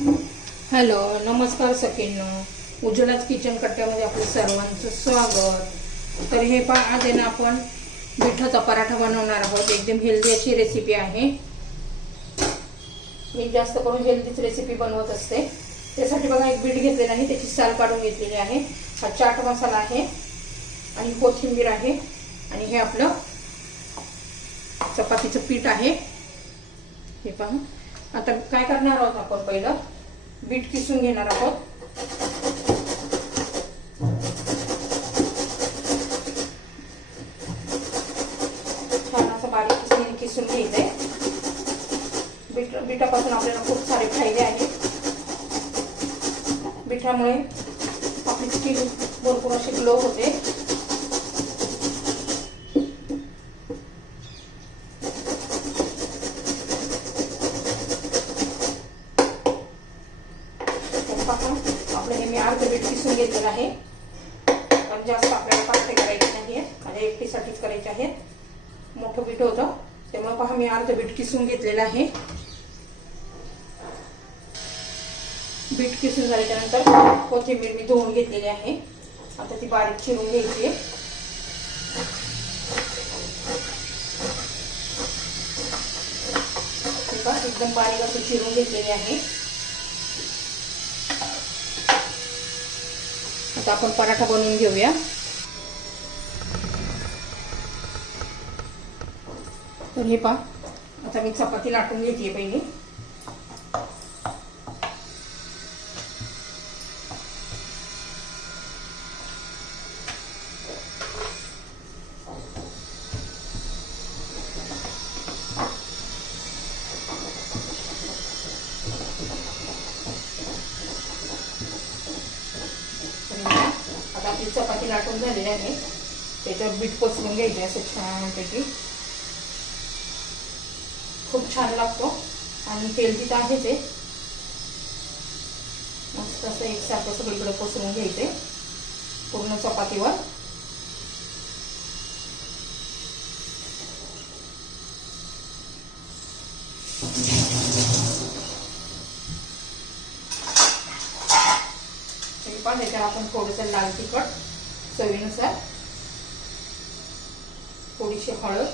Hello नमस्कार सखींनो. उज्ज्वलाच kitchen कट्ट्यामध्ये आपलं सर्वांचं स्वागत. तर हे पहा आज आहे ना आपण मिठाचा पराठा बनवणार आहोत. एकदम हेल्दी अशी रेसिपी आहे. मी जास्त करून हेल्दीच रेसिपी बनवत असते. त्यासाठी बघा एक बीट घेतलेला आहे. त्याची साल काढून घेतलेली आहे. हा चाट मसाला आहे आणि कोथिंबीर आहे. आणि हे आपलं चपातीचं पीठ आहे. हे पहा. आता काय करणार आहोत आपण पहिलं? बीट किसून घेणार आहोत. छान असं बारीक किसून किसून घ्यायचंय. बीट बीटापासून आपल्याला खूप सारे फायदे आहेत. बिठामुळे आपली स्किन भरपूर अशी ग्लो होते. मी अर्ध बीट किसून घेतलेलं आहे. पण जास्त बीट त्यामुळे पहा, मी अर्ध बीट किसून बीट किसून झाल्याच्या नंतर कोथिंबीर बारीक चिरून घ्यायची एकदम बारीक अशी चिरून आता आपण पराठा बनवून घेऊया. तर हे पहा आता मी चपाती लाटून घेते पहिली आता आपली चपाती लाटून झालेली आहे. त्याच्यावर बीट पसरून घ्यायचे असं छानपैकी खूप छान लागतो. आणि तेलबीट आहे ते. मस्त असं एकसारखं सगळीकडे पसरून घ्यायचे. पूर्ण चपातीवर. पण आपण थोडंसं लाल तिखट चवीनुसार थोडीशी हळद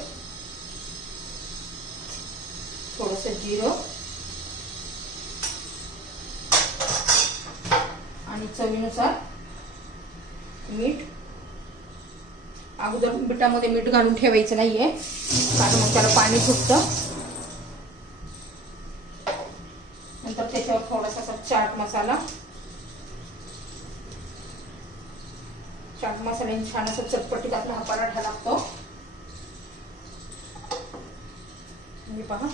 थोडस जिरं आणि चवीनुसार मीठ. अगोदर मिठामध्ये मीठ घालून ठेवायचं नाहीये कारण मग त्याला पाणी सुटतं नंतर त्याच्यावर थोडासा असा चाट मसाला चाट मसाल्याने छान असं चटपटीत आपला हा पराठा लागतो. म्हणजे पहा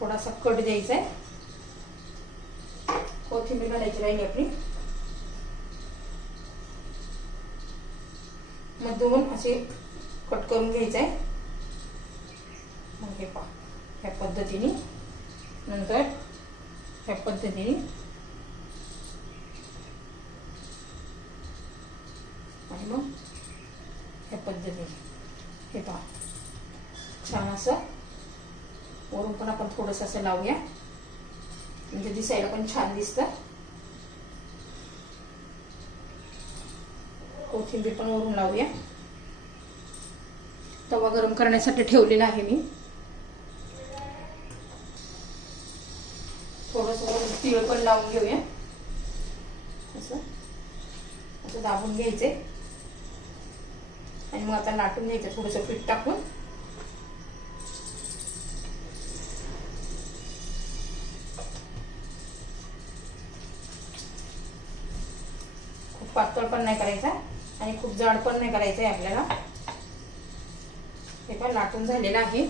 थोडासा कट द्यायचा आहे कोथिंबीर घालायची राहिली आपली. मधून असे कट करून घ्यायचं आहे मग हे पहा ह्या पद्धतीने नंतर ह्या पद्धतीने आणि मग ह्या पद्धतीने हे पहा. छान असं. वरून पण आपण थोडंसं असं लावूया. म्हणजे दिसायला पण छान दिसतं. कोथिंबीर पण वरून लावूया. तवा गरम करण्यासाठी ठेवलेला आहे मी. थोडस वरून तिळ पण लावून घेऊया. असं. असं दाबून घ्यायचे. आणि मग आता लाटून घ्यायचं थोडस पीठ टाकून. खूप पातळ पण नाही करायचा आणि खूप जाड पण नाही करायचं आहे आपल्याला. हे पण लाटून झालेलं आहे.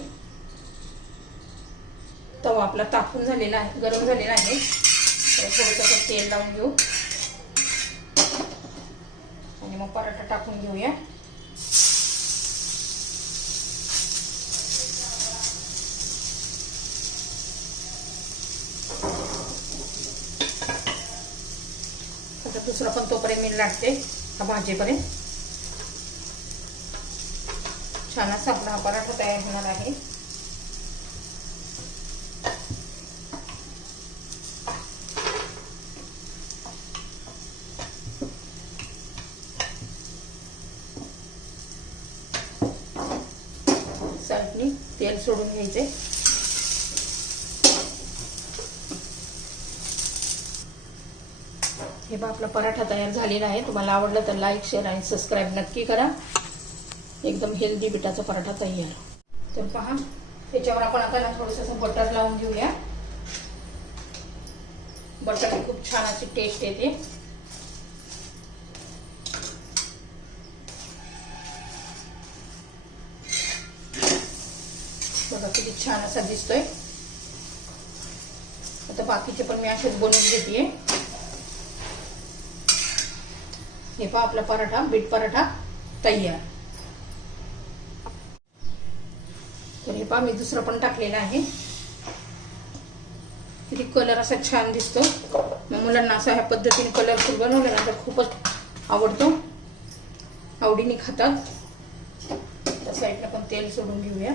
तवा आपला तापून झालेला आहे गरम झालेला आहे. तर थोडंसं तेल लावून घेऊ. आणि मग पराठा टाकून घेऊया. आता दुसरा पण तोपर्यंत मी लाटते हा भाजीपर्यंत. छान असा आपला हा पराठा तयार होणार आहे. तेल सोडून घ्यायचे. हे बा आपला पराठा तयार झालेला आहे. तुम्हाला आवडलं तर लाईक शेअर आणि सबस्क्राईब नक्की करा. एकदम हेल्दी बिटाचा पराठा तयार. तर पहा त्याच्यावर आपण आता थोडंसं बटर लावून घेऊया. बटर खूप छान अशी टेस्ट येते. छान असा दिसतोय. आता बाकीचे पण मी असेच बनवून घेते हे पहा आपला पराठा बीट पराठा तयार. तर हे पहा मी दुसरं पण टाकलेलं आहे. किती कलर असा छान दिसतो. मग मुलांना असा ह्या पद्धतीने कलरफुल बनवलं ना तर खूपच आवडतो. आवडीने खातात. त्या साईडला पण तेल सोडून घेऊया.